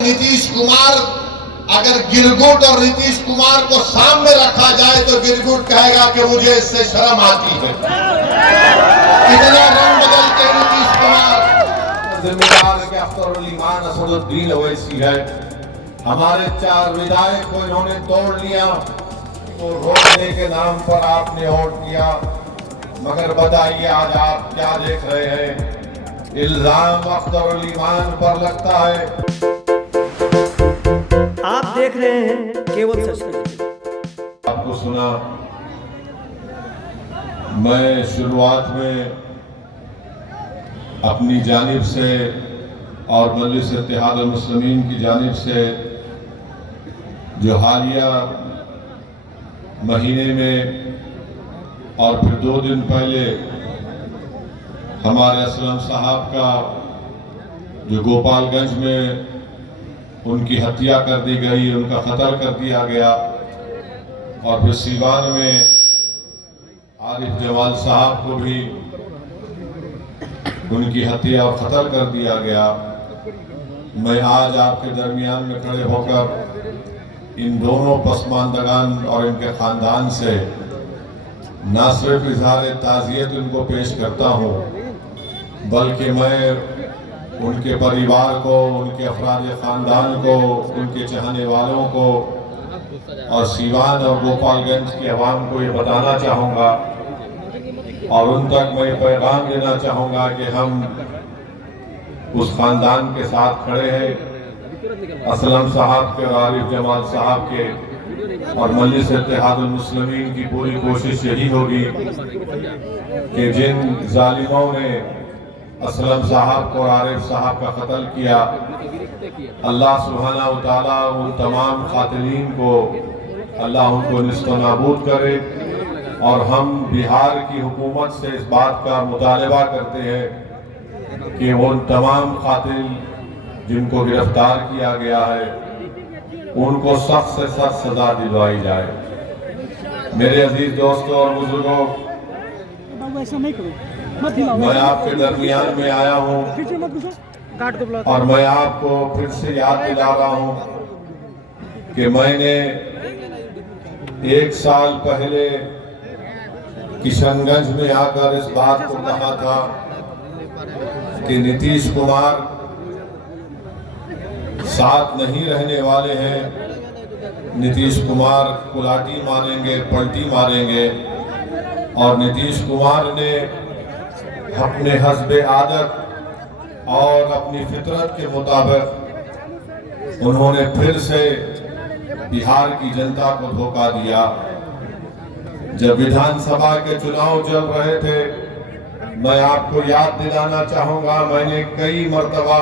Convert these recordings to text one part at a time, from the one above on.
नीतीश कुमार अगर गिरगुट और नीतीश कुमार को सामने रखा जाए तो गिरगुट कहेगा कि मुझे इससे शर्म आती है। कितना रंग बदलते नीतीश कुमार। जिम्मेदार के अख्तरुल ईमान असदुद्दीन ओवैसी है। हमारे 4 विधायक को इन्होंने तोड़ लिया तो रोकने के नाम पर आपने वोट किया। मगर बताइए आज आप क्या देख रहे हैं? इल्जाम अख्तरुल ईमान पर लगता है। आप देख रहे हैं केवल सच। आपको सुना, मैं शुरुआत में अपनी जानिब से और मजलिस इत्तेहाद मुस्लिमीन की जानिब से जो हालिया महीने में और फिर 2 दिन पहले हमारे असलम साहब का जो गोपालगंज में उनकी हत्या कर दी गई, उनका कत्ल कर दिया गया, और फिर सीवान में आरिफ जमाल साहब को भी उनकी हत्या और कत्ल कर दिया गया। मैं आज आपके दरमियान में खड़े होकर इन दोनों पसमानदगान और इनके ख़ानदान से न सिर्फ इजहार ताज़ियत उनको पेश करता हूँ, बल्कि मैं उनके परिवार को, उनके अफराद ख़ानदान को, उनके चाहने वालों को और सीवान और गोपालगंज के अवाम को ये बताना चाहूँगा और उन तक मैं पैगाम देना चाहूँगा कि हम उस ख़ानदान के साथ खड़े हैं। असलम साहब के और आरिफ जमाल साहब के और मजलिस इत्तेहाद मुस्लिमीन की पूरी कोशिश यही होगी कि जिन जालिमों ने असलम साहब को और आरिफ साहब का कत्ल किया, अल्लाह सुब्हानहू व तआला उन तमाम कातिलीन को अल्लाह उनको निस्त नाबूद करे। और हम बिहार की हुकूमत से इस बात का मुतालबा करते हैं कि वो उन तमाम कातिल जिनको गिरफ्तार किया गया है उनको सख्त से सख्त सजा दिलवाई जाए। मेरे अजीज दोस्तों और बुजुर्गों, मैं आपके दरमियान में आया हूँ और मैं आपको फिर से याद दिला रहा हूँ कि मैंने 1 साल पहले किशनगंज में आकर इस बात को कहा था कि नीतीश कुमार साथ नहीं रहने वाले हैं। नीतीश कुमार कुलाटी मारेंगे, पलटी मारेंगे। और नीतीश कुमार ने अपने हस्बे आदत और अपनी फितरत के मुताबिक उन्होंने फिर से बिहार की जनता को धोखा दिया। जब विधानसभा के चुनाव चल रहे थे, मैं आपको याद दिलाना चाहूंगा, मैंने कई मर्तबा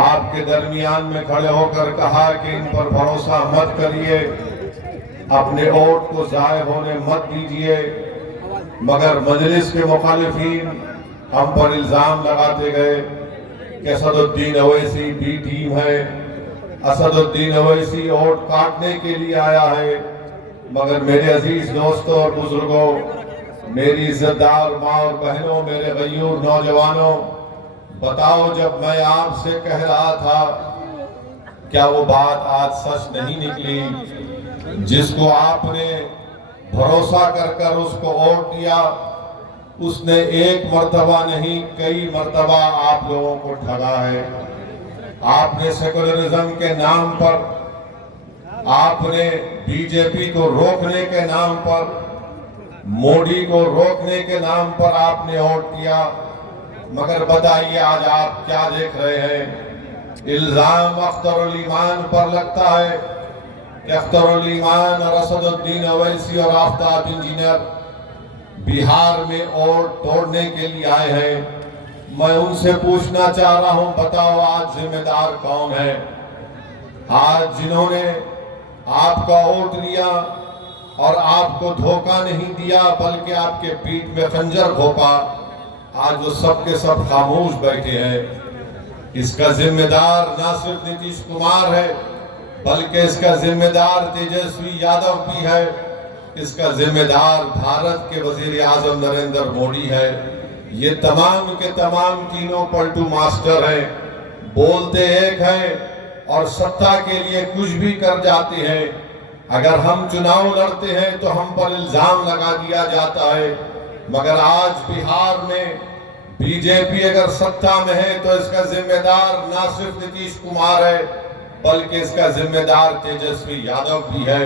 आपके दरमियान में खड़े होकर कहा कि इन पर भरोसा मत करिए, अपने वोट को जाय होने मत दीजिए। मगर मजलिस के मुखालिफिन हम पर इल्जाम लगाते गए कि असदुद्दीन ओवैसी बी टीम है, असदुद्दीन ओवैसी वोट काटने के लिए आया है। मगर मेरे अजीज दोस्तों और बुजुर्गों, मेरी इज्जतदार माँ और बहनों, मेरे गयूर नौजवानों, बताओ जब मैं आपसे कह रहा था क्या वो बात आज सच नहीं निकली? जिसको आपने भरोसा कर उसको वोट दिया, उसने एक मर्तबा नहीं कई मर्तबा आप लोगों को ठगा है। आपने सेकुलरिज्म के नाम पर, आपने बीजेपी को रोकने के नाम पर, मोदी को रोकने के नाम पर आपने वोट दिया। मगर बताइए आज आप क्या देख रहे हैं? इल्जाम अख्तरुल ईमान पर लगता है कि अख्तरुल ईमान और असदुद्दीन ओवैसी और आफ्ताब इंजीनियर बिहार में वोट तोड़ने के लिए आए हैं। मैं उनसे पूछना चाह रहा हूं, बताओ आज जिम्मेदार कौन है? आज जिन्होंने आपका वोट लिया और आपको धोखा नहीं दिया बल्कि आपके पीठ में खंजर घोंपा, आज वो सब के सब खामोश बैठे हैं। इसका जिम्मेदार न सिर्फ नीतीश कुमार है बल्कि इसका जिम्मेदार तेजस्वी यादव भी है। इसका जिम्मेदार भारत के वजीर आजम नरेंद्र मोदी है। ये तमाम के तमाम तीनों पलटू मास्टर हैं। बोलते एक है और सत्ता के लिए कुछ भी कर जाते हैं। अगर हम चुनाव लड़ते हैं तो हम पर इल्जाम लगा दिया जाता है, मगर आज बिहार में बीजेपी अगर सत्ता में है तो इसका जिम्मेदार ना सिर्फ नीतीश कुमार है, बल्कि इसका जिम्मेदार तेजस्वी यादव भी है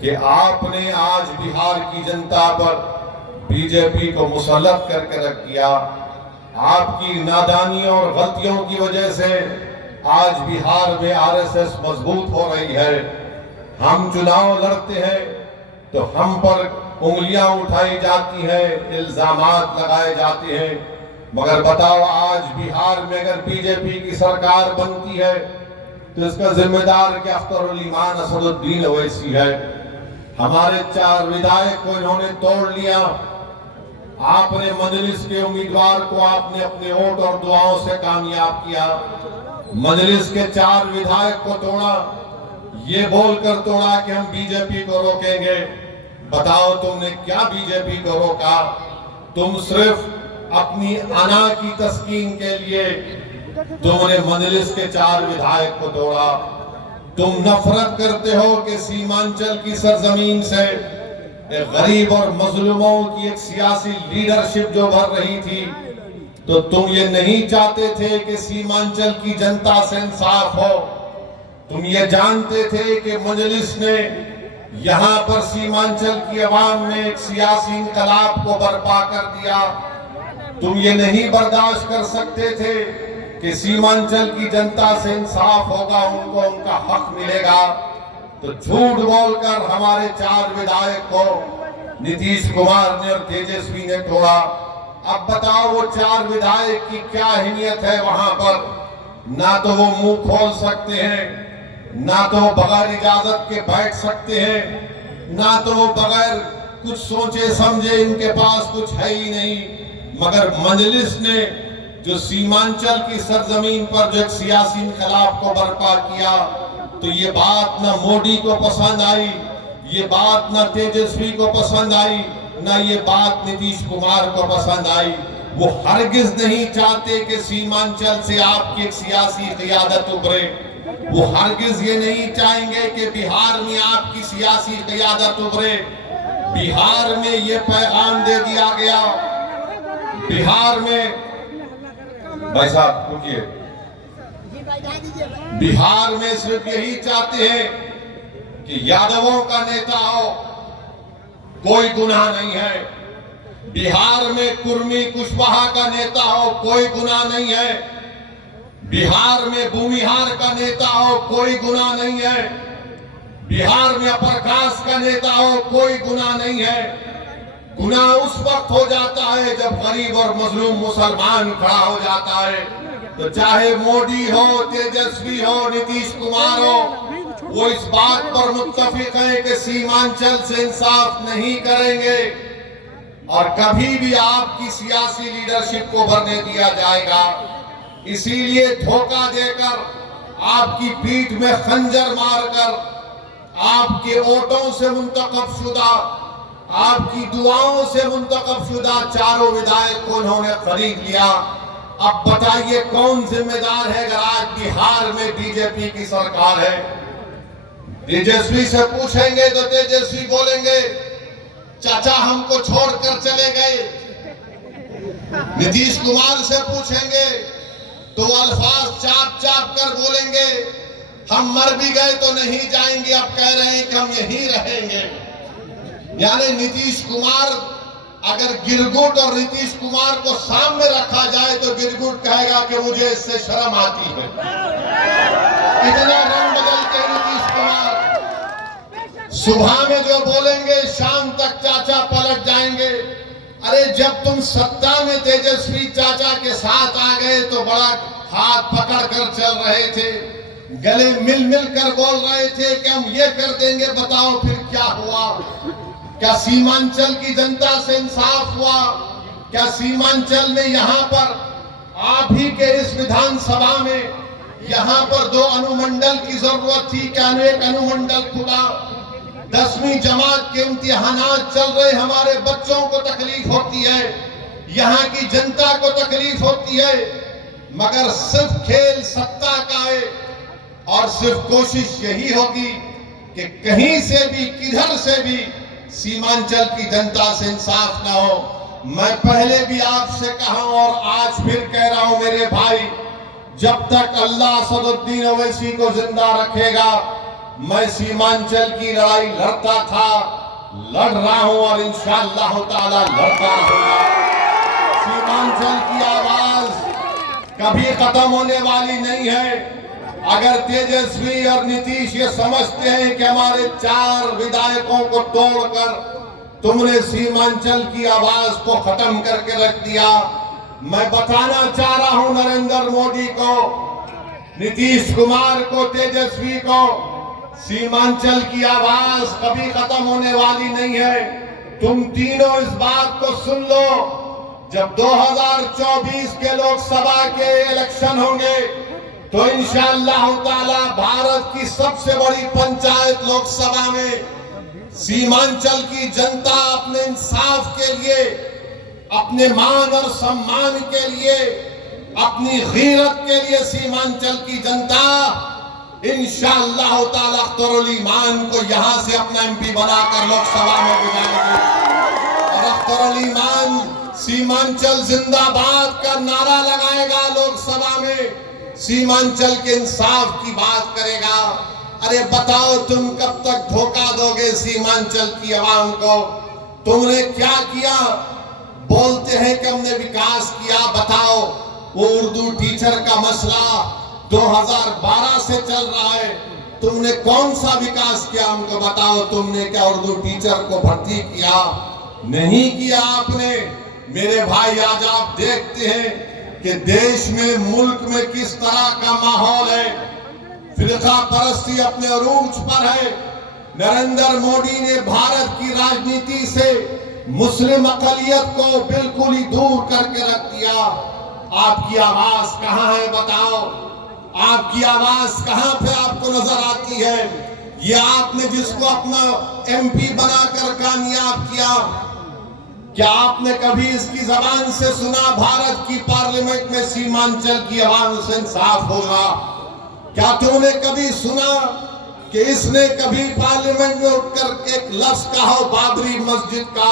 कि आपने आज बिहार की जनता पर बीजेपी को मुसल्लत करके रख दिया। आपकी नादानी और गलतियों की वजह से आज बिहार में आरएसएस मजबूत हो रही है। हम चुनाव लड़ते हैं तो हम पर उंगलियां उठाई जाती हैं, इल्जामात लगाए जाते हैं, मगर बताओ आज बिहार में अगर बीजेपी की सरकार बनती है तो इसका जिम्मेदार क्या अख्तरुल ईमान असदुद्दीन ओवैसी है। हमारे 4 विधायक को इन्होंने तोड़ लिया। आपने मजलिस के उम्मीदवार को आपने अपने वोट और दुआओं से कामयाब किया। मजलिस के 4 विधायक को तोड़ा, ये बोलकर तोड़ा कि हम बीजेपी को रोकेंगे। बताओ तुमने क्या बीजेपी को रोका? तुम सिर्फ अपनी अना की तस्कीन के लिए तुमने मजलिस के 4 विधायक को तोड़ा। तुम नफरत करते हो कि सीमांचल की सरजमीन से गरीब और मजलूमों की एक सियासी लीडरशिप जो भर रही थी, तो तुम ये नहीं चाहते थे कि सीमांचल की जनता से इंसाफ हो। तुम ये जानते थे कि मजलिस ने यहाँ पर सीमांचल की आवाम में एक सियासी इंकलाब को बर्पा कर दिया। तुम ये नहीं बर्दाश्त कर सकते थे कि सीमांचल की जनता से इंसाफ होगा, उनको उनका हक मिलेगा। तो झूठ बोलकर हमारे 4 विधायक को नीतीश कुमार ने और तेजस्वी ने तोड़ा। अब बताओ वो 4 विधायक की क्या अहमियत है वहां पर? ना तो वो मुंह खोल सकते हैं, ना तो वो बगैर इजाजत के बैठ सकते हैं, ना तो वो बगैर कुछ सोचे समझे, इनके पास कुछ है ही नहीं। मगर मजलिस ने जो सीमांचल की सरजमीन पर जो एक सियासी इनकलाब को बर्पा किया, तो ये बात ना मोदी को पसंद आई, ये बात ना तेजस्वी को पसंद आई, ना ये बात नीतीश कुमार को पसंद आई। वो हरगिज नहीं चाहते कि सीमांचल से आपकी एक सियासी क़ियादत उभरे। वो हरगिज ये नहीं चाहेंगे कि बिहार में आपकी सियासी क़ियादत उभरे। बिहार में ये पैगाम दे दिया गया, बिहार में भाई साहब रुकिए, बिहार में सिर्फ यही चाहते हैं कि यादवों का नेता हो, कोई गुनाह नहीं है। बिहार में कुर्मी कुशवाहा का नेता हो, कोई गुनाह नहीं है। बिहार में भूमिहार का नेता हो, कोई गुनाह नहीं है। बिहार में अपर कास्ट का नेता हो, कोई गुनाह नहीं है। गुनाह उस वक्त हो जाता है जब गरीब और मजलूम मुसलमान खड़ा हो जाता है। तो चाहे मोदी हो, तेजस्वी हो, नीतीश कुमार हो, वो इस बात पर मुत्तफिक है कि सीमांचल से इंसाफ नहीं करेंगे और कभी भी आपकी सियासी लीडरशिप को भरने दिया जाएगा। इसीलिए धोखा देकर, आपकी पीठ में खंजर मारकर, आपके वोटों से मुंतखब शुदा, आपकी दुआओं से मुंतखब शुदा 4 विधायक को उन्होंने खरीद लिया। अब बताइए कौन जिम्मेदार है अगर आज बिहार में बीजेपी की सरकार है? तेजस्वी से पूछेंगे तो तेजस्वी बोलेंगे चाचा हमको छोड़कर चले गए। नीतीश कुमार से पूछेंगे तो अल्फाज चाप चाप कर बोलेंगे हम मर भी गए तो नहीं जाएंगे, अब कह रहे हैं कि हम यहीं रहेंगे। यानी नीतीश कुमार, अगर गिरगुट और नीतीश कुमार को सामने रखा जाए तो गिरगुट कहेगा कि मुझे इससे शर्म आती है। इतना रंग बदलते नीतीश कुमार, सुबह में जो बोलेंगे शाम तक चाचा पलट जाएंगे। अरे जब तुम सत्ता में तेजस्वी चाचा के साथ आ गए तो बड़ा हाथ पकड़ कर चल रहे थे, गले मिल मिल कर बोल रहे थे कि हम ये कर देंगे। बताओ फिर क्या हुआ? क्या सीमांचल की जनता से इंसाफ हुआ? क्या सीमांचल में यहाँ पर आप ही के इस विधानसभा में यहाँ पर 2 अनुमंडल की जरूरत थी, क्या एक अनुमंडल खुला? 10वीं जमात के इम्तिहानात चल रहे, हमारे बच्चों को तकलीफ होती है, यहाँ की जनता को तकलीफ होती है। मगर सिर्फ खेल सत्ता का है और सिर्फ कोशिश यही होगी कि कहीं से भी किधर से भी सीमांचल की जनता से इंसाफ ना हो। मैं पहले भी आपसे कहा और आज फिर कह रहा हूं मेरे भाई, जब तक अल्लाह असदुद्दीन ओवैसी को जिंदा रखेगा मैं सीमांचल की लड़ाई लड़ता था, लड़ रहा हूं और इंशाअल्लाह ताला लड़ता रहूंगा। सीमांचल की आवाज कभी खत्म होने वाली नहीं है। अगर तेजस्वी और नीतीश ये समझते हैं कि हमारे 4 विधायकों को तोड़कर तुमने सीमांचल की आवाज को खत्म करके रख दिया, मैं बताना चाह रहा हूं नरेंद्र मोदी को, नीतीश कुमार को, तेजस्वी को, सीमांचल की आवाज कभी खत्म होने वाली नहीं है। तुम तीनों इस बात को सुन लो, जब 2024 के लोकसभा के इलेक्शन होंगे तो इंशाअल्लाह ताला भारत की सबसे बड़ी पंचायत लोकसभा में सीमांचल की जनता अपने इंसाफ के लिए, अपने मान और सम्मान के लिए, अपनी गीरत के लिए सीमांचल की जनता इंशाअल्लाह ताला अख्तरुल ईमान को यहां से अपना एमपी बनाकर लोकसभा में भिजाएंगे। और अख्तरुल ईमान सीमांचल जिंदाबाद का नारा लगाएगा, लोकसभा में सीमांचल के इंसाफ की बात करेगा। अरे बताओ तुम कब तक धोखा दोगे सीमांचल की आवाम को? तुमने क्या किया? बोलते हैं कि हमने विकास किया। बताओ, वो उर्दू टीचर का मसला 2012 से चल रहा है, तुमने कौन सा विकास किया हमको बताओ। तुमने क्या उर्दू टीचर को भर्ती किया? नहीं किया आपने। मेरे भाई, आज आप देखते हैं कि देश में, मुल्क में किस तरह का माहौल है। फिरका परस्ती अपने अरूज पर है। नरेंद्र मोदी ने भारत की राजनीति से मुस्लिम अकलियत को बिल्कुल ही दूर करके रख दिया। आपकी आवाज कहां है बताओ? आपकी आवाज कहां पे आपको नजर आती है? ये आपने जिसको अपना एमपी बनाकर कामयाब किया, क्या आपने कभी इसकी जबान से सुना भारत की पार्लियामेंट में सीमांचल की आवाम से इंसाफ होगा? क्या तुमने कभी सुना कि इसने कभी पार्लियामेंट में उठकर एक लफ्ज कहा हो बाबरी मस्जिद का?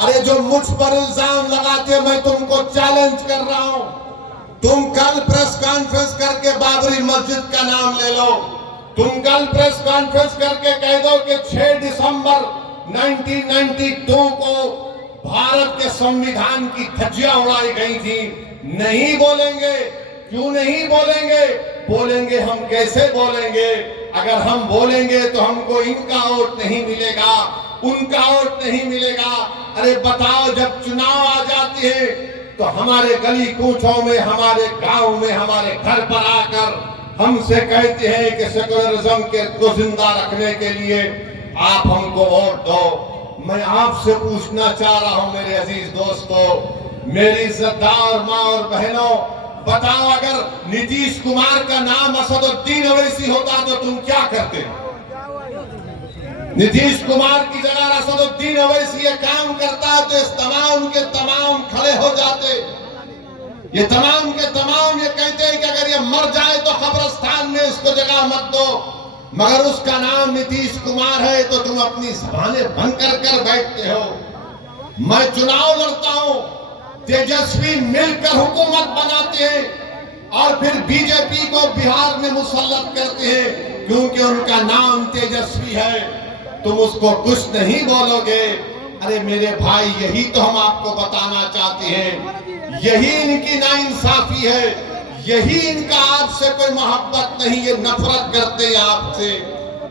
अरे जो मुझ पर इल्जाम लगाते, मैं तुमको चैलेंज कर रहा हूं, तुम कल प्रेस कॉन्फ्रेंस करके बाबरी मस्जिद का नाम ले लो। तुम कल प्रेस कॉन्फ्रेंस करके कह दो कि 6 दिसंबर 1992 को भारत के संविधान की धज्जियां उड़ाई गई थी। नहीं बोलेंगे। क्यों नहीं बोलेंगे? बोलेंगे हम कैसे बोलेंगे? अगर हम बोलेंगे तो हमको इनका वोट नहीं मिलेगा, उनका वोट नहीं मिलेगा। अरे बताओ, जब चुनाव आ जाते हैं तो हमारे गली कूचों में, हमारे गांव में, हमारे घर पर आकर हमसे कहते हैं कि सेकुलरिज्म को जिंदा रखने के लिए आप हमको वोट दो। मैं आपसे पूछना चाह रहा हूं मेरे अजीज दोस्तों, मेरी इज्जतदार माँ और बहनों, बताओ अगर नीतीश कुमार का नाम असदुद्दीन ओवैसी होता तो तुम क्या करते? नीतीश कुमार की जगह असदुद्दीन ओवैसी ये काम करता तो इस तमाम के तमाम खड़े हो जाते। ये तमाम के तमाम ये कहते हैं कि अगर ये मर जाए तो कब्रिस्तान में इसको जगह मत दो, मगर उसका नाम नीतीश कुमार है तो तुम अपनी जबानें बंद कर बैठते हो। मैं चुनाव लड़ता हूं, तेजस्वी मिलकर हुकूमत बनाते हैं और फिर बीजेपी को बिहार में मुसल्लत करते हैं क्योंकि उनका नाम तेजस्वी है। तुम उसको कुछ नहीं बोलोगे। अरे मेरे भाई, यही तो हम आपको बताना चाहते हैं, यही इनकी नाइंसाफी है, यही इनका आपसे कोई मोहब्बत नहीं, ये नफरत करते हैं आपसे।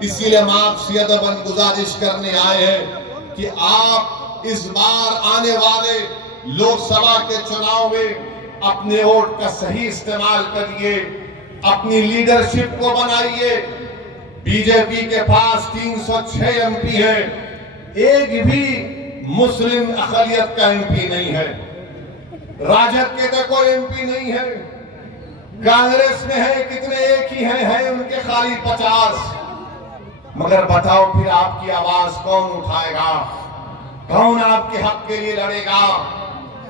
इसीलिए हम आपसे अदबन गुजारिश करने आए हैं कि आप इस बार आने वाले लोकसभा के चुनाव में अपने वोट का सही इस्तेमाल करिए, अपनी लीडरशिप को बनाइए। बीजेपी के पास 306 एमपी है, एक भी मुस्लिम अकलियत का एमपी नहीं है। राजद के तो कोई एमपी नहीं है। कांग्रेस में है कितने? एक ही है उनके खाली 50। मगर बताओ फिर आपकी आवाज कौन उठाएगा? कौन आपके हक के लिए लड़ेगा?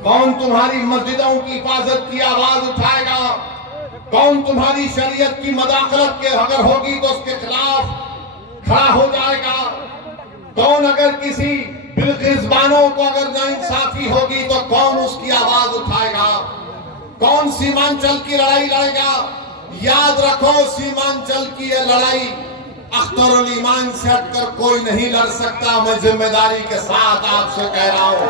कौन तुम्हारी मस्जिदों की हिफाजत की आवाज उठाएगा? कौन तुम्हारी शरीयत की मदाखलत के अगर होगी तो उसके खिलाफ खड़ा हो जाएगा? कौन अगर किसी बिल्किसबानों को अगर नाइंसाफी होगी तो कौन उसकी आवाज उठाएगा? कौन सीमांचल की लड़ाई लड़ेगा? याद रखो, सीमांचल की यह लड़ाई अख्तरुल ईमान से हटकर कोई नहीं लड़ सकता। मैं जिम्मेदारी के साथ आपसे कह रहा हूं,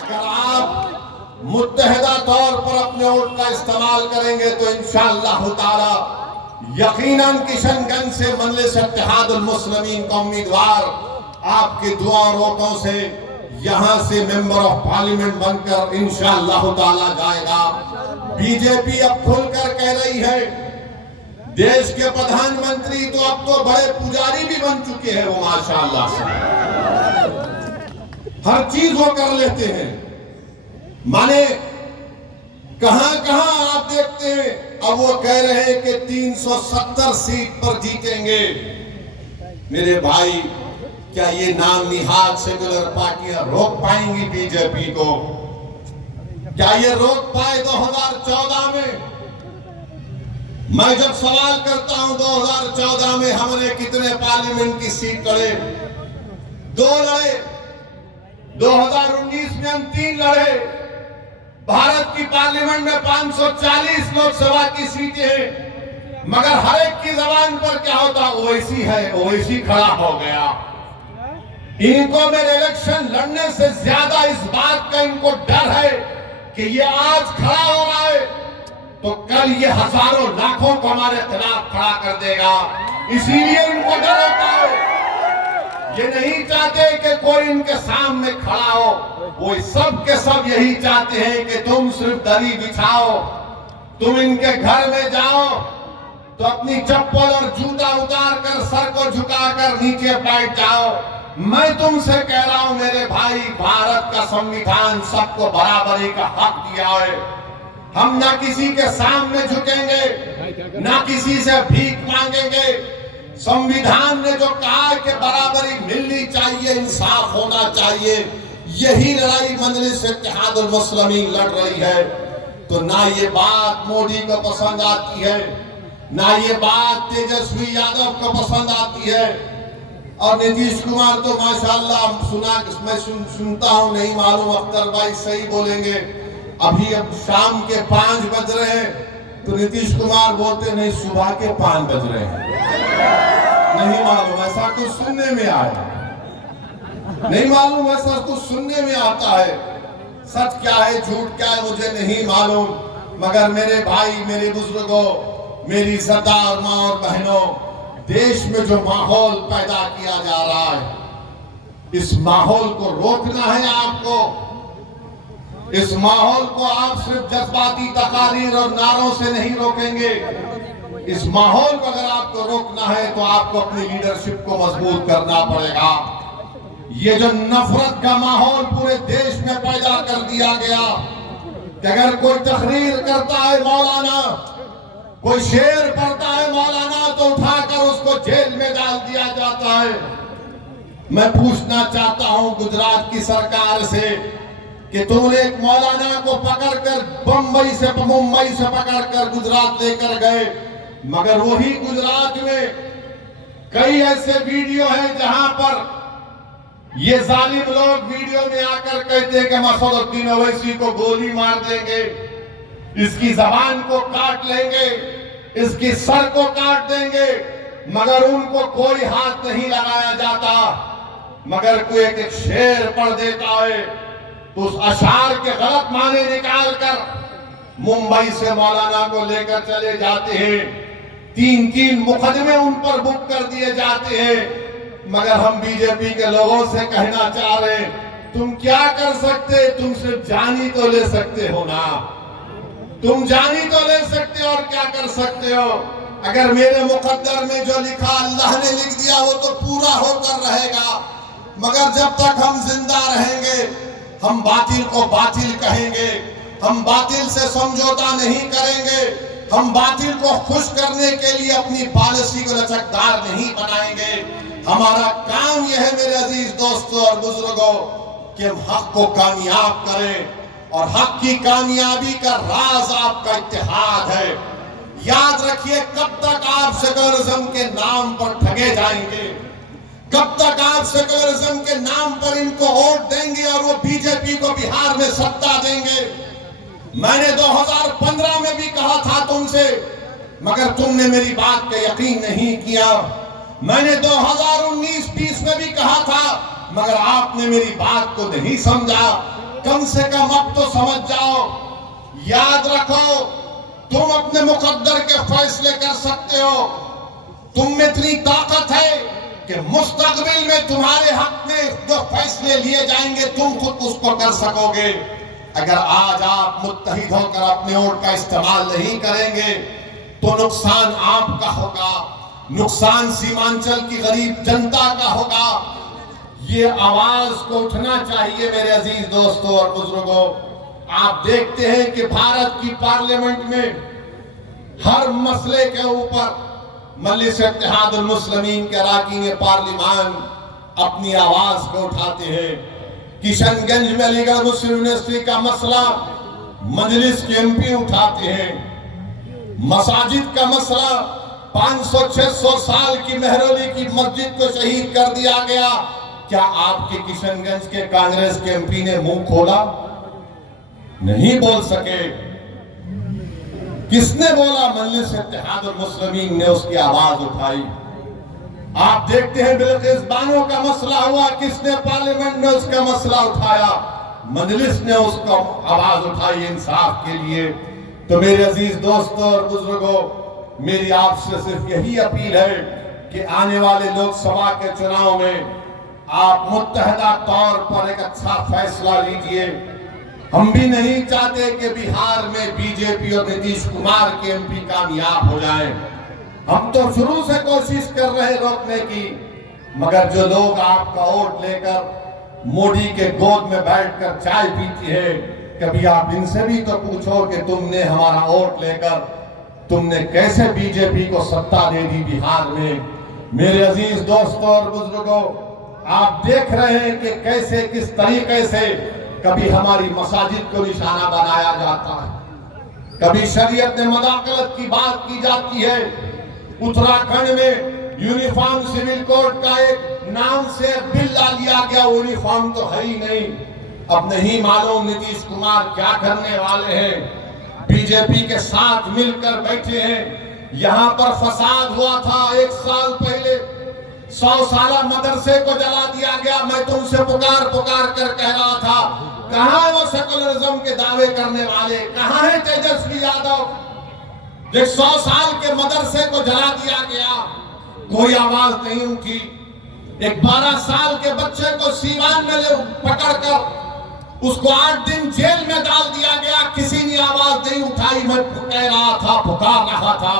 अगर आप मुत्तहिदा तौर पर अपने वोट का इस्तेमाल करेंगे तो इंशाअल्लाह ताला यकीनन किशनगंज से मजलिस इत्तेहादुल मुस्लिमीन का उम्मीदवार आपकी दुआ और वोटों से यहां से मेंबर ऑफ पार्लियामेंट बनकर इंशाअल्लाह ताला जाएगा। बीजेपी अब खुलकर कह रही है, देश के प्रधानमंत्री तो अब तो बड़े पुजारी भी बन चुके हैं वो, माशाअल्लाह से हर चीज वो कर लेते हैं। माने कहां कहां आप देखते हैं, अब वो कह रहे हैं कि 370 सीट पर जीतेंगे। मेरे भाई, क्या ये नाम निहाल सेकुलर पार्टियां रोक पाएंगी बीजेपी को? क्या ये रोक पाए 2014 में? मैं जब सवाल करता हूं 2014 में हमने कितने पार्लियामेंट की सीट लड़े? 2 लड़े। 2019 में हम 3 लड़े। भारत की पार्लियामेंट में 540 लोकसभा की सीटें हैं, मगर हर एक की जबान पर क्या होता? ओवैसी है, ओवैसी खड़ा हो गया। इनको मेरे इलेक्शन लड़ने से ज्यादा इस बात का इनको डर है कि ये आज खड़ा हो रहा है तो कल ये हजारों लाखों को हमारे खिलाफ खड़ा कर देगा, इसीलिए इनको डर होता है। ये नहीं चाहते कि कोई इनके सामने खड़ा हो, वो सब के सब यही चाहते हैं कि तुम सिर्फ दरी बिछाओ, तुम इनके घर में जाओ तो अपनी चप्पल और जूता उतार कर सर को झुकाकर नीचे बैठ जाओ। मैं तुमसे कह रहा हूं मेरे भाई, भारत का संविधान सबको बराबरी का हक दिया है। हम ना किसी के सामने झुकेंगे, ना किसी से भीख मांगेंगे। संविधान ने जो कहा है कि बराबरी मिलनी चाहिए, इंसाफ होना चाहिए, यही लड़ाई मजलिस इत्तेहादुल मुस्लिमीन लड़ रही है। तो ना ये बात मोदी को पसंद आती है, ना ये बात तेजस्वी यादव को पसंद आती है। और नीतीश कुमार तो माशाल्लाह मैं सुनता हूं, नहीं मालूम अख्तर भाई सही बोलेंगे, अभी अब शाम के 5 बज रहे हैं तो नीतीश कुमार बोलते नहीं सुबह के 5 बज रहे हैं। नहीं मालूम, ऐसा कुछ सुनने में आया, नहीं मालूम, ऐसा कुछ सुनने में आता है। सच क्या है झूठ क्या है मुझे नहीं मालूम, मगर मेरे भाई, मेरे बुजुर्गों, मेरी इज्जतदार माँ और बहनों, देश में जो माहौल पैदा किया जा रहा है, इस माहौल को रोकना है आपको। इस माहौल को आप सिर्फ जज्बाती तकारीर और नारों से नहीं रोकेंगे। इस माहौल को अगर आपको रोकना है तो आपको अपनी लीडरशिप को मजबूत करना पड़ेगा। ये जो नफरत का माहौल पूरे देश में पैदा कर दिया गया कि अगर कोई तकरीर करता है मौलाना, कोई शेर पढ़ता है मौलाना, तो उठाकर उसको जेल में डाल दिया जाता है। मैं पूछना चाहता हूं गुजरात की सरकार से कि तुमने एक मौलाना को पकड़कर मुंबई से पकड़कर गुजरात लेकर गए, मगर वही गुजरात में कई ऐसे वीडियो हैं जहां पर ये जालिम लोग वीडियो में आकर कहते हैं कि मसऊदुद्दीन ओवैसी को गोली मार देंगे, इसकी जबान को काट लेंगे, इसकी सर को काट देंगे, मगर उनको कोई हाथ नहीं लगाया जाता। मगर कोई एक शेर पढ़ देता है तो उस अशार के गलत माने निकालकर मुंबई से मौलाना को लेकर चले जाते हैं। 3-3 मुकदमे उन पर बुक कर दिए जाते हैं। मगर हम बीजेपी के लोगों से कहना चाह रहे हैं, तुम क्या कर सकते? तुम सिर्फ जानी तो ले सकते हो ना, तुम जानी तो ले सकते हो और क्या कर सकते हो? अगर मेरे मुकद्दर में जो लिखा अल्लाह ने लिख दिया वो तो पूरा होकर रहेगा, मगर जब तक हम जिंदा रहेंगे हम बातिल को बातिल कहेंगे, हम बातिल से समझौता नहीं करेंगे, हम बातिल को खुश करने के लिए अपनी पॉलिसी को लचकदार नहीं बनाएंगे। हमारा काम यह है मेरे अजीज दोस्तों और बुजुर्गों कि हम हक को कामयाब करें और हक की कामयाबी का राज आपका इत्तेहाद है। याद रखिए, कब तक आप सेकुलरिज्म के नाम पर ठगे जाएंगे, कब तक आप सेकुलरिज्म के नाम पर इनको वोट देंगे और वो बीजेपी को बिहार में सत्ता देंगे। मैंने 2015 में भी कहा था तुमसे, मगर तुमने मेरी बात पे यकीन नहीं किया। मैंने 2019-20 में भी कहा था, मगर आपने मेरी बात को नहीं समझा। कम से कम अब तो समझ जाओ। याद रखो, तुम अपने मुकद्दर के फैसले कर सकते हो। तुम में इतनी ताकत है कि मुस्तकबिल में तुम्हारे हक में जो फैसले लिए जाएंगे तुम खुद उसको कर सकोगे। अगर आज आप मुत्तहिद होकर अपने वोट का इस्तेमाल नहीं करेंगे तो नुकसान आपका होगा, नुकसान सीमांचल की गरीब जनता का होगा। ये आवाज को उठना चाहिए मेरे अजीज दोस्तों और बुजुर्गों। आप देखते हैं कि भारत की पार्लियामेंट में हर मसले के ऊपर मजलिस इत्तेहादुल मुस्लिमीन के अरकान पार्लिमान अपनी आवाज को उठाते हैं। किशनगंज में अलीगढ़ मुस्लिम यूनिवर्सिटी का मसला मजलिस के एमपी उठाते हैं। मसाजिद का मसला 500-600 साल की मेहरौली की मस्जिद को शहीद कर दिया गया। क्या आपके किशनगंज के कांग्रेस के एमपी ने मुंह खोला? नहीं बोल सके। किसने बोला? मजलिस इत्तेहादुल मुस्लिमीन ने उसकी आवाज उठाई। आप देखते हैं बिल्किस बानो का मसला हुआ, किसने पार्लियामेंट में उसका मसला उठाया? मजलिस ने उसका आवाज उठाई इंसाफ के लिए। तो मेरे अजीज दोस्तों और बुजुर्गों, मेरी आपसे सिर्फ यही अपील है कि आने वाले लोकसभा के चुनाव में आप मुत्तहदा तौर पर एक अच्छा फैसला लीजिए। हम भी नहीं चाहते कि बिहार में बीजेपी और नीतीश कुमार के एमपी कामयाब हो जाएं। हम तो शुरू से कोशिश कर रहे रोकने की, मगर जो लोग आपका वोट लेकर मोदी के गोद में बैठकर चाय पीती है, कभी आप इनसे भी तो पूछो कि तुमने हमारा वोट लेकर तुमने कैसे बीजेपी को सत्ता दे दी बिहार में। मेरे अजीज दोस्तों और बुजुर्गों, आप देख रहे हैं कि कैसे किस तरीके से कभी हमारी मसाजिद को निशाना बनाया जाता है, कभी शरीयत में मदाखलत की बात की जाती है। उत्तराखंड में यूनिफॉर्म सिविल कोड का एक नाम से बिल ला दिया गया, यूनिफॉर्म तो है ही नहीं। अब नहीं मालूम नीतीश कुमार क्या करने वाले हैं। बीजेपी के साथ मिलकर बैठे हैं। यहां पर फसाद हुआ था 1 साल पहले, 100 साला मदरसे को जला दिया गया। मैं तुमसे पुकार कर कह रहा था, कहां है वो सेकुलरिज्म के दावे करने वाले? कहां है तेजस्वी यादव? 100 साल के मदरसे को जला दिया गया, कोई आवाज नहीं उठी। एक 12 साल के बच्चे को सीवान में पकड़कर उसको 8 दिन जेल में डाल दिया गया, किसी ने आवाज नहीं उठाई। मैं कह रहा था, पुकार रहा था।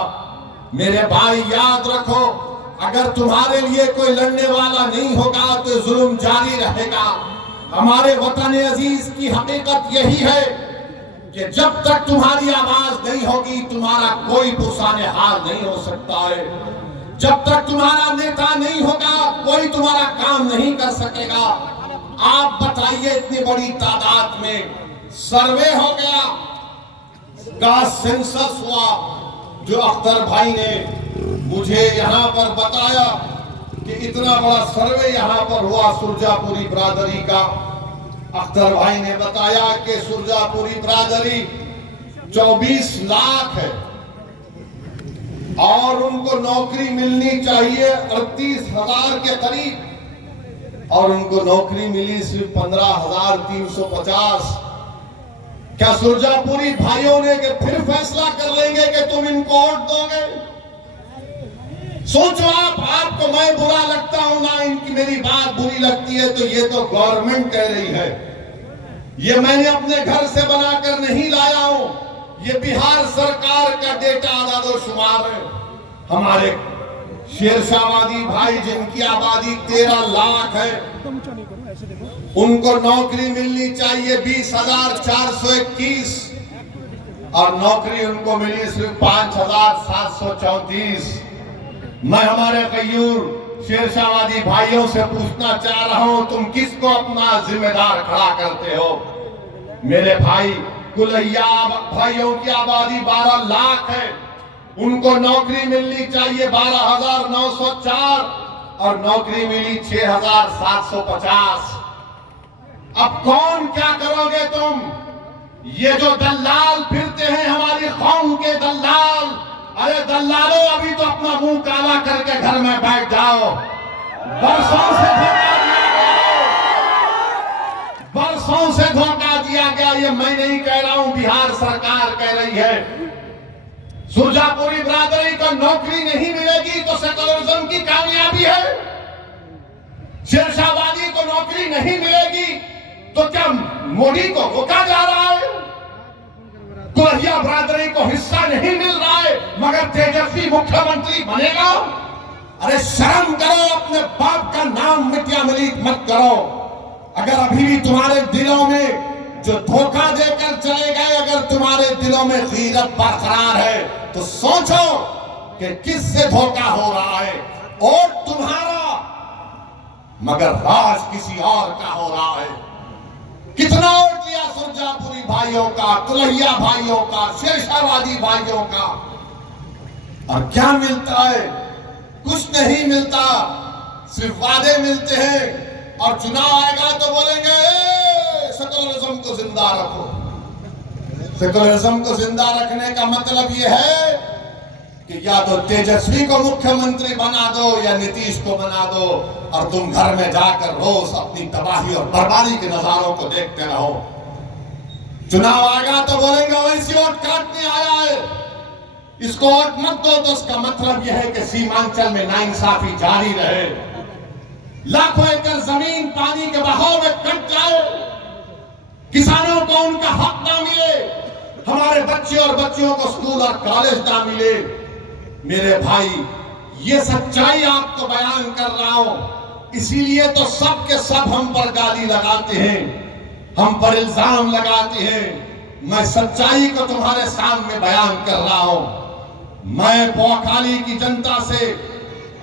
मेरे भाई याद रखो, अगर तुम्हारे लिए कोई लड़ने वाला नहीं होगा तो जुल्म जारी रहेगा। हमारे वतन अजीज की हकीकत यही है कि जब तक तुम्हारी आवाज नहीं होगी तुम्हारा कोई पुरसाने हाल नहीं हो सकता है। जब तक तुम्हारा नेता नहीं होगा कोई तुम्हारा काम नहीं कर सकेगा। आप बताइए, इतनी बड़ी तादाद में सर्वे हो गया, का सेंसस हुआ, जो अख्तर भाई ने मुझे यहां पर बताया कि इतना बड़ा सर्वे यहां पर हुआ सुरजापुरी बिरादरी का। अख्तर भाई ने बताया कि सुरजापुरी बिरादरी 24 लाख है और उनको नौकरी मिलनी चाहिए 38,000 के करीब, और उनको नौकरी मिली सिर्फ 15,350। क्या सुरजापुरी भाइयों ने कि फिर फैसला कर लेंगे कि तुम इनको वोट दोगे? सोचो आपको मैं बुरा लगता हूं ना इनकी मेरी बात बुरी लगती है, तो ये तो गवर्नमेंट कह रही है। ये मैंने अपने घर से बनाकर नहीं लाया हूं, ये बिहार सरकार का डेटा आदादोशुमार है। हमारे शेरशाहवादी भाई जिनकी आबादी 13 लाख है, उनको नौकरी मिलनी चाहिए 20,421 और नौकरी उनको मिली सिर्फ 5,734। मैं हमारे गयूर शेरशाहवादी भाइयों से पूछना चाह रहा हूं, तुम किसको अपना जिम्मेदार खड़ा करते हो? मेरे भाई, कुलैया भाइयों की आबादी 12 लाख है, उनको नौकरी मिलनी चाहिए 12,904 और नौकरी मिली 6,750। अब कौन क्या करोगे तुम? ये जो दल्लाल फिरते हैं, हमारी कौम के दल्लाल, अरे दल्लालों, अभी तो अपना मुंह काला करके घर में बैठ जाओ। बरसों से धोखा दिया गया, बरसों से धोखा दिया गया। ये मैं नहीं कह रहा हूं, बिहार सरकार कह रही है। सुरजापुरी बिरादरी को नौकरी नहीं मिलेगी तो सेकुलरिज्म की कामयाबी है। शेरशाहवादी को नौकरी नहीं मिलेगी तो क्या मोदी को रोका जा रहा है? कुलैया बिरादरी को हिस्सा नहीं मिल रहा है मगर तेजस्वी मुख्यमंत्री बनेगा? अरे शर्म करो, अपने बाप का नाम मिट्टिया मिलीत मत करो। अगर अभी भी तुम्हारे दिलों में जो धोखा देकर चले गए, अगर तुम्हारे दिलों में गीरत बरकरार है तो सोचो कि किससे धोखा हो रहा है। और तुम्हारा मगर राज किसी और का हो रहा है। कितना वोट लिया सुरजापुरी भाइयों का, कुलैया भाइयों का, शेरशाहवादी भाइयों का, और क्या मिलता है? कुछ नहीं मिलता, सिर्फ वादे मिलते हैं। और चुनाव आएगा तो बोलेंगे सेकुलरिज्म को जिंदा रखो। सेकुलरिज्म को जिंदा रखने का मतलब यह है कि या तो तेजस्वी को मुख्यमंत्री बना दो या नीतीश को बना दो, और तुम घर में जाकर रोज अपनी तबाही और बर्बादी के नजारों को देखते रहो। चुनाव आएगा तो बोलेंगे वैसी वोट काटने आया है, इसको वोट मत दो। तो इसका मतलब यह है कि सीमांचल में नाइंसाफी जारी रहे, लाखों एकड़ जमीन पानी के बहाव में कट जाए, किसानों को उनका हक ना मिले, हमारे बच्चे और बच्चियों को स्कूल और कॉलेज ना मिले। मेरे भाई, ये सच्चाई आपको बयान कर रहा हूं, इसीलिए तो सब के सब हम पर गाली लगाते हैं, हम पर इल्जाम लगाते हैं। मैं सच्चाई को तुम्हारे सामने बयान कर रहा हूं। मैं बोकाली की जनता से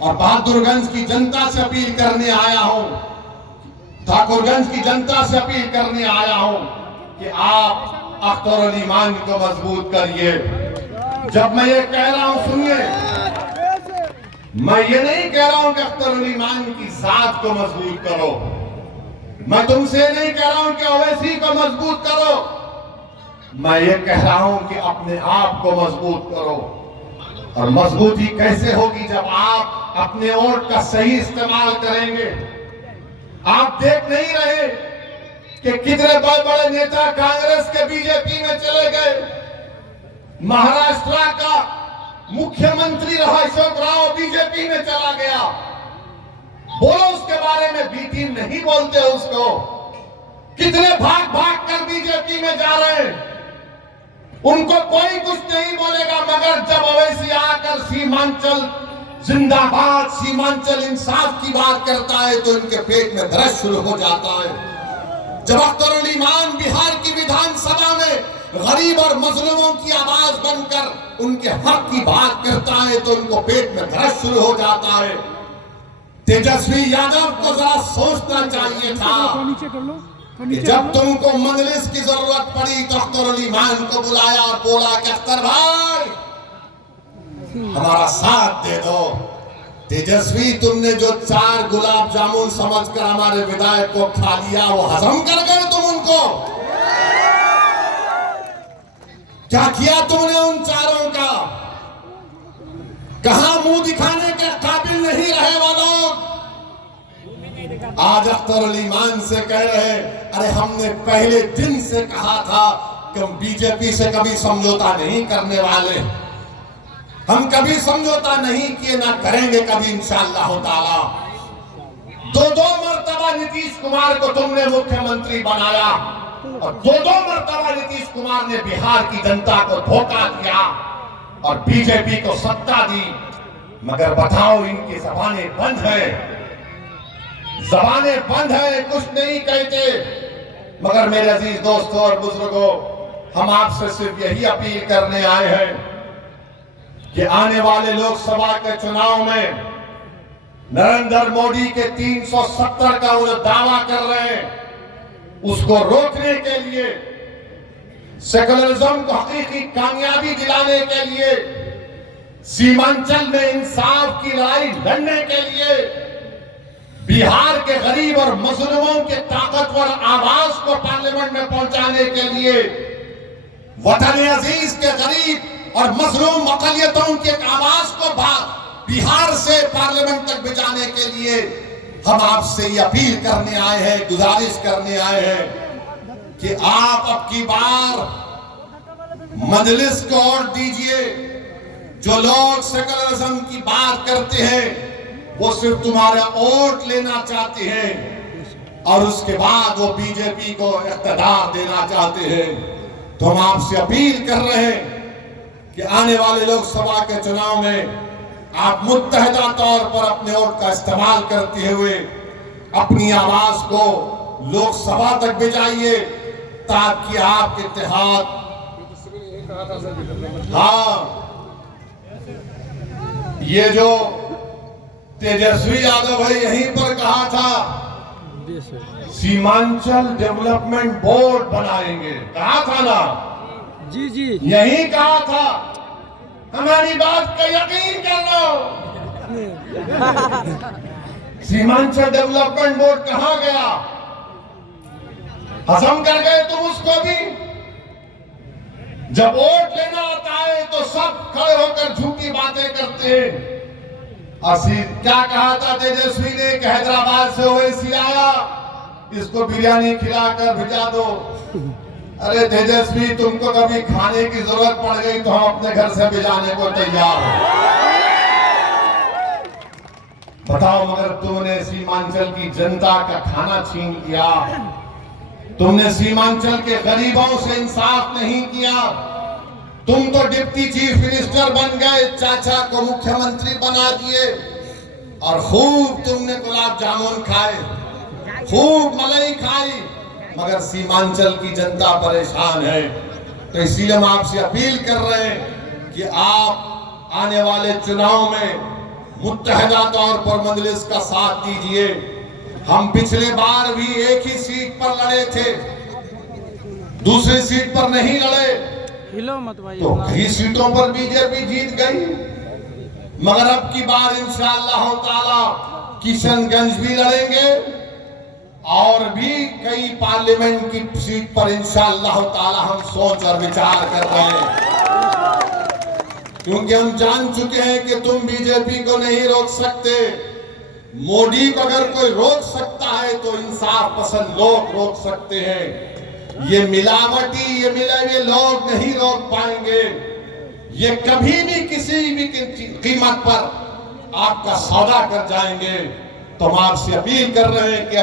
और बहादुरगंज की जनता से अपील करने आया हूं, ठाकुरगंज की जनता से अपील करने आया हूं कि आप अख्तर अली ईमान को मजबूत करिए। जब मैं ये कह रहा हूं, सुनिए, मैं ये नहीं कह रहा हूं कि अख्तर अली ईमान की जात को मजबूत करो, मैं तुमसे नहीं कह रहा हूं कि ओवैसी को मजबूत करो, मैं ये कह रहा हूं कि अपने आप को मजबूत करो। और मजबूती कैसे होगी? जब आप अपने वोट का सही इस्तेमाल करेंगे। आप देख नहीं रहे कि कितने बड़े बड़े नेता कांग्रेस के बीजेपी में चले गए। महाराष्ट्र का मुख्यमंत्री रहा अशोक राव बीजेपी में चला गया। बोलो उसके बारे में, बी टीम नहीं बोलते उसको। कितने भाग भाग कर बीजेपी में जा रहे हैं, उनको कोई कुछ नहीं बोलेगा। मगर जब ओवैसी आकर सीमांचल जिंदाबाद, सीमांचल इंसाफ की बात करता है तो इनके पेट में दर्द शुरू हो जाता है। जब अख्तर अली ईमान बिहार की विधानसभा में गरीब और मजलूमों की आवाज बनकर उनके हक की बात करता है तो उनको पेट में दर्द शुरू हो जाता है। तेजस्वी यादव को जरा सोचना चाहिए था कि जब तुमको मंजलिस की जरूरत पड़ी तो अख्तर अली ईमान को बुलाया और बोला कि अख्तर भाई हमारा साथ दे दो। तेजस्वी, तुमने जो 4 गुलाब जामुन समझकर हमारे विधायक को खा लिया, वो हजम कर गए तुम उनको? क्या किया तुमने उन चारों का? कहां मुंह दिखाने के काबिल नहीं रहे वो लोग? आज अख्तर अली ईमान से कह रहे, अरे हमने पहले दिन से कहा था कि हम बीजेपी से कभी समझौता नहीं करने वाले, हम कभी समझौता नहीं किए, ना करेंगे कभी इंशाअल्लाह ताला। 2 मर्तबा नीतीश कुमार को तुमने मुख्यमंत्री बनाया और 2 मर्तबा नीतीश कुमार ने बिहार की जनता को धोखा दिया और बीजेपी को सत्ता दी। मगर बताओ, इनकी जबानें बंद है, जबानें बंद है, कुछ नहीं कहते। मगर मेरे अजीज दोस्तों और बुजुर्गों, हम आपसे सिर्फ यही अपील करने आए हैं कि आने वाले लोकसभा के चुनाव में नरेंद्र मोदी के 370 का वो दावा कर रहे हैं, उसको रोकने के लिए, सेकुलरिज्म को हकीकी कामयाबी दिलाने के लिए, सीमांचल में इंसाफ की लड़ाई लड़ने के लिए, बिहार के गरीब और मजलूमों के ताकतवर आवाज को पार्लियामेंट में पहुंचाने के लिए, वतन अजीज के गरीब और मजलूम अकलियतों की आवाज को बिहार से पार्लियामेंट तक भिजाने के लिए हम आपसे ये अपील करने आए हैं, गुजारिश करने आए हैं कि आप अब की बार मजलिस को वोट दीजिए। जो लोग सेकुलरिज्म की बात करते हैं वो सिर्फ तुम्हारा वोट लेना चाहते हैं और उसके बाद वो बीजेपी को इख्तियार देना चाहते हैं। तो हम आपसे अपील कर रहे हैं कि आने वाले लोकसभा के चुनाव में आप मुत्तहिदा तौर पर अपने वोट का इस्तेमाल करते हुए अपनी आवाज को लोकसभा तक भिजाइए ताकि आपके इत्तेहाद, हाँ, ये जो तेजस्वी यादव है यहीं पर कहा था सीमांचल डेवलपमेंट बोर्ड बनाएंगे, कहा था ना जी जी, यही कहा था। हमारी बात का यकीन कर लो। सीमांचल डेवलपमेंट बोर्ड कहां गया? हजम कर गए तुम उसको भी। जब वोट लेना आता है तो सब खड़े होकर झूठी बातें करते हैं। क्या कहा था तेजस्वी ने कि हैदराबाद से ओवैसी आया, इसको बिरयानी खिलाकर भिजा दो। अरे तेजस्वी, तुमको कभी खाने की जरूरत पड़ गई तो हम अपने घर से भिजाने को तैयार हैं। बताओ, मगर तुमने सीमांचल की जनता का खाना छीन लिया, तुमने सीमांचल के गरीबों से इंसाफ नहीं किया। तुम तो डिप्टी चीफ मिनिस्टर बन गए, चाचा को मुख्यमंत्री बना दिए और खूब तुमने गुलाब जामुन खाए, खूब मलाई खाई, मगर सीमांचल की जनता परेशान है। तो इसीलिए हम आपसे अपील कर रहे हैं कि आप आने वाले चुनाव में मुत्तहिदा तौर पर मजलिस का साथ दीजिए। हम पिछले बार भी एक ही सीट पर लड़े थे, दूसरी सीट पर नहीं लड़े, तो कई सीटों पर बीजेपी जीत गई। मगर अब की बार इंशाअल्लाह ताला किशनगंज भी लड़ेंगे और भी कई पार्लियामेंट की सीट पर इंशाअल्लाह ताला हम सोच और विचार कर रहे हैं, क्योंकि हम जान चुके हैं कि तुम बीजेपी को नहीं रोक सकते। मोदी को अगर कोई रोक सकता है तो इंसाफ पसंद लोग रोक सकते हैं। ये मिलावटी, ये मिले हुए लोग नहीं रोक पाएंगे। ये कभी भी किसी भी कीमत पर आपका सौदा कर जाएंगे। तो हम आपसे अपील कर रहे हैं कि